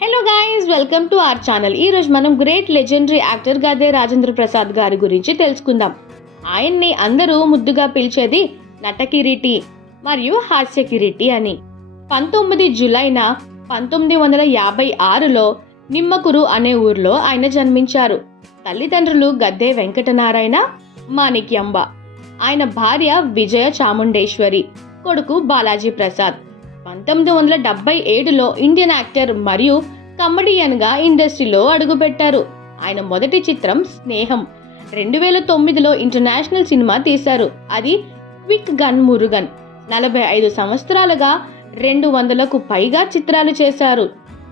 Hello guys, welcome to our channel. ఈ రోజు మనం గ్రేట్ లెజెండరీ యాక్టర్ గద్దె రాజేంద్ర ప్రసాద్ గారి గురించి తెలుసుకుందాం. ఆయన్ని అందరూ ముద్దుగా పిలిచేది నట కిరీటి మరియు హాస్య కిరీటి అని. 19 జూలైన 1956లో నిమ్మకురు అనే ఊర్లో ఆయన జన్మించారు. తల్లిదండ్రులు గద్దె వెంకటనారాయణ, మాణిక్యాంబ. ఆయన భార్య విజయ చాముండేశ్వరి, కొడుకు బాలాజీ ప్రసాద్. 1977లో ఇండియన్ యాక్టర్ మరియు కమెడియన్గా ఇండస్ట్రీలో అడుగుపెట్టారు. ఆయన మొదటి చిత్రం స్నేహం. 2009లో ఇంటర్నేషనల్ సినిమా తీశారు. అది క్విక్ గన్ మురుగన్. 45 సంవత్సరాలుగా 200కు పైగా చిత్రాలు చేశారు.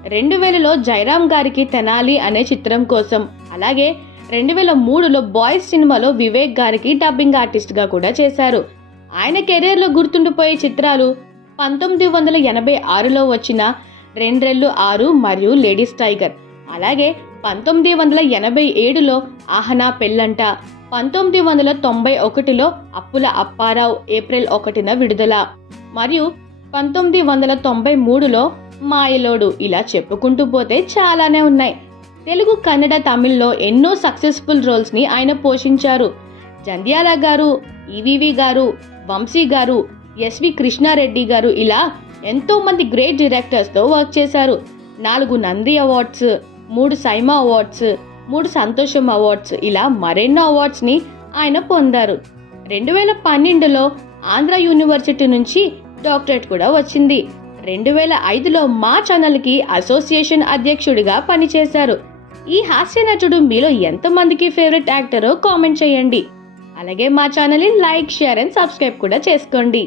2000లో జయరాం గారికి తెనాలి అనే చిత్రం కోసం, అలాగే 2003లో బాయ్స్ సినిమాలో వివేక్ గారికి డబ్బింగ్ ఆర్టిస్ట్గా కూడా చేశారు. ఆయన కెరీర్లో గుర్తుండిపోయే చిత్రాలు 1986లో వచ్చిన రెండ్రెళ్ళు 6 మరియు లేడీస్ టైగర్, అలాగే 1987లో ఆహనా పెళ్ళంట, 1991లో అప్పుల అప్పారావు ఏప్రిల్ 1న విడుదల, మరియు 1993లో మాయలోడు. ఇలా చెప్పుకుంటూ పోతే చాలానే ఉన్నాయి. తెలుగు, కన్నడ, తమిళ్లో ఎన్నో సక్సెస్ఫుల్ రోల్స్ని ఆయన పోషించారు. జంధ్యాల గారు, ఈవీవి గారు, వంశీ గారు, ఎస్వి కృష్ణారెడ్డి గారు, ఇలా ఎంతో మంది గ్రేట్ డైరెక్టర్స్తో వర్క్ చేశారు. 4 నంది అవార్డ్స్, 3 సైమా అవార్డ్స్, 3 సంతోషం అవార్డ్స్, ఇలా మరెన్నో అవార్డ్స్ని ఆయన పొందారు. 2012లో ఆంధ్ర యూనివర్సిటీ నుంచి డాక్టరేట్ కూడా వచ్చింది. 2005లో మా ఛానల్కి అసోసియేషన్ అధ్యక్షుడిగా పనిచేశారు. ఈ హాస్య నటుడు మీలో ఎంతమందికి ఫేవరెట్ యాక్టరో కామెంట్ చేయండి. అలాగే మా ఛానల్ని లైక్, షేర్ అండ్ సబ్స్క్రైబ్ కూడా చేసుకోండి.